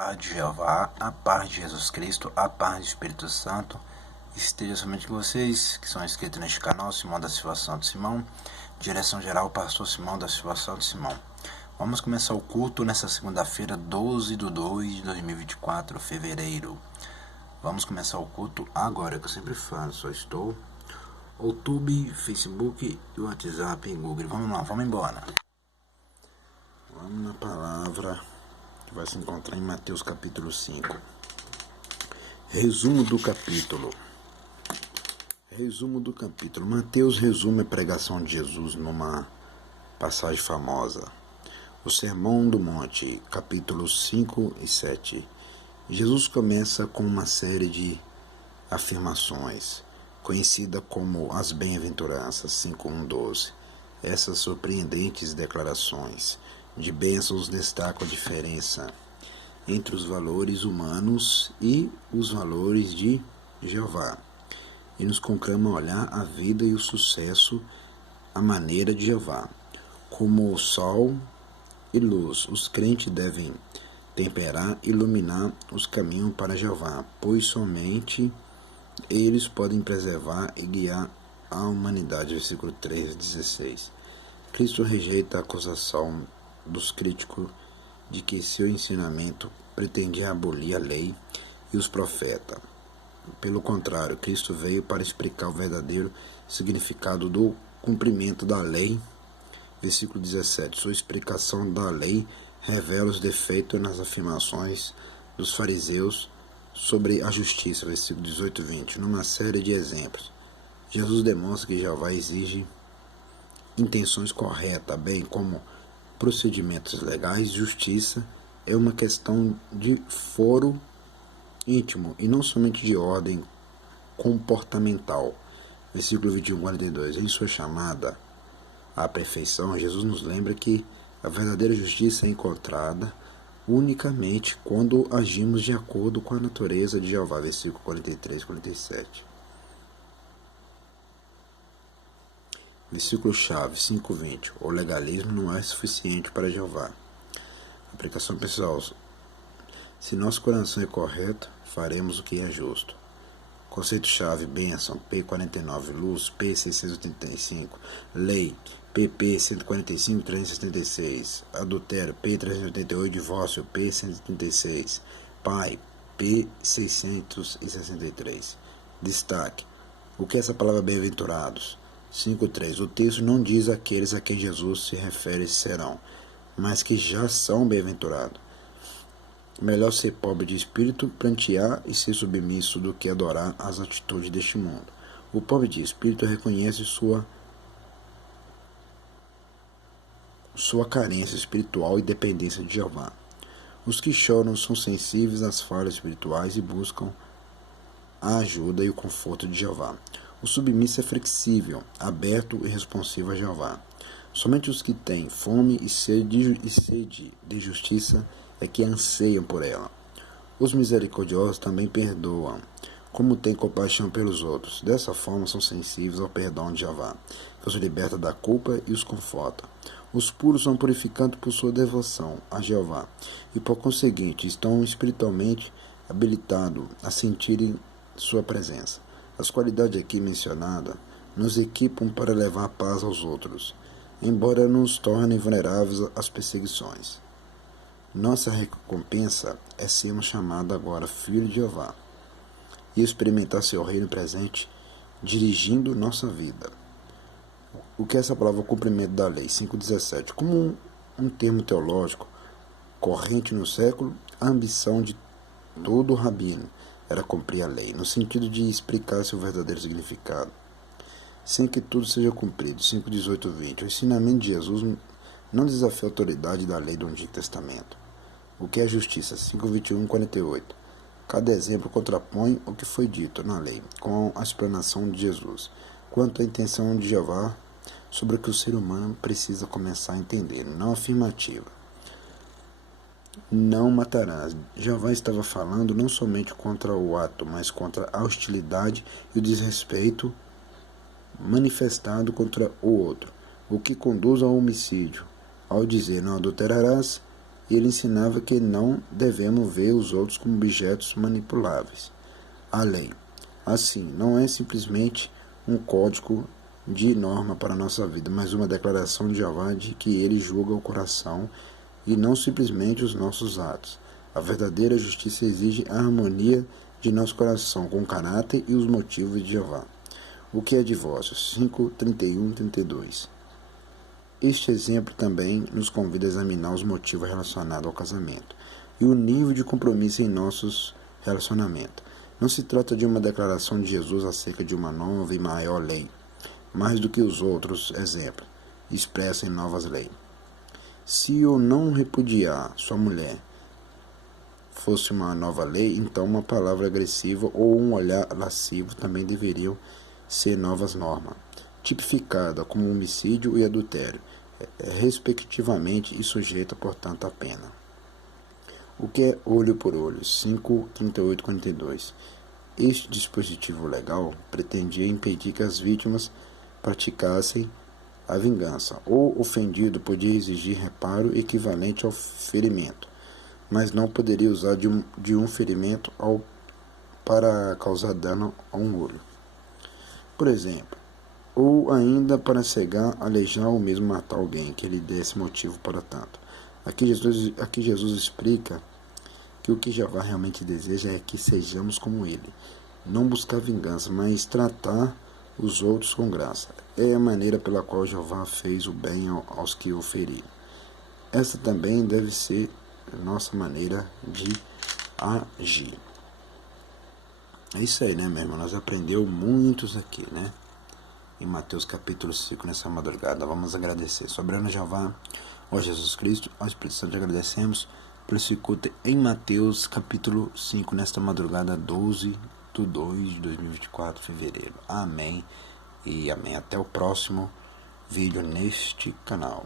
A de Jeová, a paz de Jesus Cristo, a paz do Espírito Santo, esteja somente com vocês que são inscritos neste canal, Simão da Silva Santos Simão, direção geral, pastor Simão da Silva Santos Simão. Vamos começar o culto nessa segunda-feira, 12/2/2024, fevereiro. Vamos começar o culto agora, que eu sempre faço, só estou YouTube, Facebook e WhatsApp e Google. Vamos lá, vamos embora. Vamos na palavra que vai se encontrar em Mateus capítulo 5. Resumo do capítulo. Mateus resume a pregação de Jesus numa passagem famosa. O Sermão do Monte, capítulos 5 e 7. Jesus começa com uma série de afirmações, conhecida como as bem-aventuranças 5:1-12. Essas surpreendentes declarações de bênçãos destacam a diferença entre os valores humanos e os valores de Jeová, e nos conclama a olhar a vida e o sucesso à maneira de Jeová. Como o sol e luz, os crentes devem temperar e iluminar os caminhos para Jeová, pois somente eles podem preservar e guiar a humanidade. Versículo 3:16. Cristo rejeita a acusação dos críticos de que seu ensinamento pretendia abolir a lei e os profetas. Pelo contrário, Cristo veio para explicar o verdadeiro significado do cumprimento da lei. Versículo 17. Sua explicação da lei revela os defeitos nas afirmações dos fariseus sobre a justiça. Versículo 18-20. Numa série de exemplos, Jesus demonstra que Jeová exige intenções corretas, bem como procedimentos legais. Justiça é uma questão de foro íntimo e não somente de ordem comportamental. Versículo 21-42. Em sua chamada à perfeição, Jesus nos lembra que a verdadeira justiça é encontrada unicamente quando agimos de acordo com a natureza de Jeová. Versículo 43-47. Versículo-chave 5:20. O legalismo não é suficiente para Jeová. Aplicação pessoal. Se nosso coração é correto, faremos o que é justo. Conceito-chave: bênção, P49, luz, P685, lei, PP 145-376, adultério, P388, divórcio, P136, pai, P663. Destaque: o que é essa palavra bem-aventurados? 5:3. O texto não diz aqueles a quem Jesus se refere serão, mas que já são bem-aventurados. Melhor ser pobre de espírito, prantear e ser submisso do que adorar as atitudes deste mundo. O pobre de espírito reconhece sua carência espiritual e dependência de Jeová. Os que choram são sensíveis às falhas espirituais e buscam a ajuda e o conforto de Jeová. O submisso é flexível, aberto e responsivo a Jeová. Somente os que têm fome e sede de justiça é que anseiam por ela. Os misericordiosos também perdoam, como têm compaixão pelos outros. Dessa forma são sensíveis ao perdão de Jeová, que os liberta da culpa e os conforta. Os puros são purificados por sua devoção a Jeová e, por conseguinte, estão espiritualmente habilitados a sentirem sua presença. As qualidades aqui mencionadas nos equipam para levar paz aos outros, embora nos tornem vulneráveis às perseguições. Nossa recompensa é sermos chamados agora filhos de Jeová e experimentar seu reino presente, dirigindo nossa vida. O que é essa palavra cumprimento da lei? 5:17. Como um termo teológico corrente no século, a ambição de todo rabino era cumprir a lei, no sentido de explicar seu verdadeiro significado, sem que tudo seja cumprido. 5:18-20. O ensinamento de Jesus não desafia a autoridade da lei do Antigo Testamento. O que é justiça? 5:21-48. Cada exemplo contrapõe o que foi dito na lei, com a explanação de Jesus, quanto à intenção de Jeová sobre o que o ser humano precisa começar a entender. Não afirmativa. Não matarás. Jeová estava falando não somente contra o ato, mas contra a hostilidade e o desrespeito manifestado contra o outro, o que conduz ao homicídio. Ao dizer não adulterarás, Ele ensinava que não devemos ver os outros como objetos manipuláveis. A lei, assim, não é simplesmente um código de norma para a nossa vida, mas uma declaração de Jeová de que ele julga o coração e não simplesmente os nossos atos. A verdadeira justiça exige a harmonia de nosso coração com o caráter e os motivos de Jeová. O que é divórcio? 5:31-32. Este exemplo também nos convida a examinar os motivos relacionados ao casamento e o nível de compromisso em nossos relacionamentos. Não se trata de uma declaração de Jesus acerca de uma nova e maior lei, mais do que os outros exemplos expressos em novas leis. Se eu não repudiar sua mulher fosse uma nova lei, então uma palavra agressiva ou um olhar lascivo também deveriam ser novas normas, tipificada como homicídio e adultério, respectivamente, e sujeita, portanto, à pena. O que é olho por olho? 5:38-42. Este dispositivo legal pretendia impedir que as vítimas praticassem a vingança. O ofendido podia exigir reparo equivalente ao ferimento, mas não poderia usar de um ferimento para causar dano a um olho. Por exemplo, ou ainda para cegar, aleijar ou mesmo matar alguém que lhe desse motivo para tanto. Aqui Jesus explica que o que Jeová realmente deseja é que sejamos como ele. Não buscar vingança, mas tratar os outros com graça. É a maneira pela qual Jeová fez o bem aos que o feriram. Essa também deve ser nossa maneira de agir. É isso aí, né, meu irmão? Nós aprendemos muitos aqui, né? Em Mateus capítulo 5, nessa madrugada. Vamos agradecer. Soberano Jeová, ó Jesus Cristo, ao Espírito Santo, agradecemos por esse culto em Mateus capítulo 5, nesta madrugada 12/2/2024, fevereiro. Amém e amém. Até o próximo vídeo neste canal.